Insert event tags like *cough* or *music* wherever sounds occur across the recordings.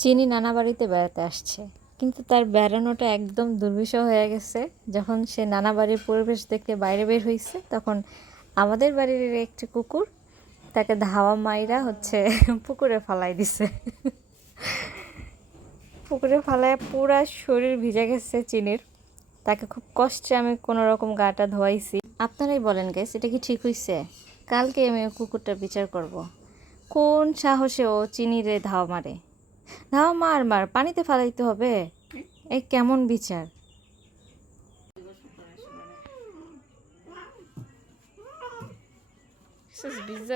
চিনি নানা বাড়িতে বেড়াতে আসছে। কিন্তু তার বেড়ানোটা একদম দুর্বিষহ হয়ে গেছে। যখন সে নানা বাড়ির পরিবেশ দেখতে বাইরে বের হয়েছে তখন আমাদের বাড়ির একটি কুকুর তাকে ধাওয়া মাইরা হচ্ছে পুকুরে ফালাই দিছে। পুকুরে ফালায় পুরা শরীর ভিজে গেছে চিনির। তাকে খুব কষ্টে আমি কোনো রকম গাটা ধোয়াইছি। আপনারাই বলেন গেস এটা কি ঠিক হইছে? কালকে আমি কুকুরটার বিচার করব। কোন সাহসে ও চিনিরে ধাওয়া মারে? ধাওয়া মার মার পানিতে ফালাইতে হবে। এই কেমন বিচার?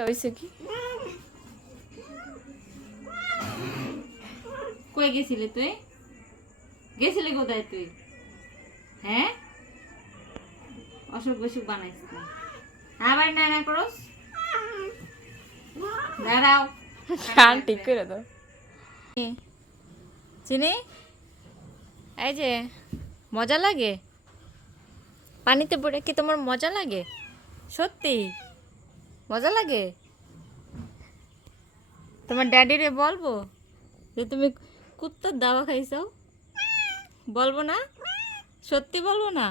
হয়েছে কি? কই গেছিলি তুই? গেছিলি কোথায় তুই? হ্যাঁ? অসুখ বসুখ বানাইছিস আবার না না করস? দাঁড়াও। কান ঠিক করে দাও। চিনি? এই যে, মজা লাগে? পানিতে পড়ে কি তোমার মজা লাগে? সত্যি? মজা লাগে? তোমার ড্যাডিরে বলব যে তুমি কুত্তার দাওয়া খাইছো? বলব না? সত্যি বলব না?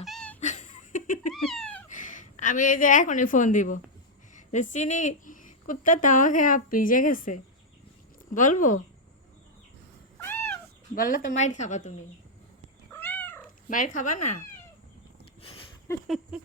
আমি এই যে এখনই ফোন দিব। যে চিনি কুত্তার দাওয়া খেয়ে পিজে গেছে। বলব? বললে তো মাইর খাবা তুমি। মাইর খাবা না? *laughs*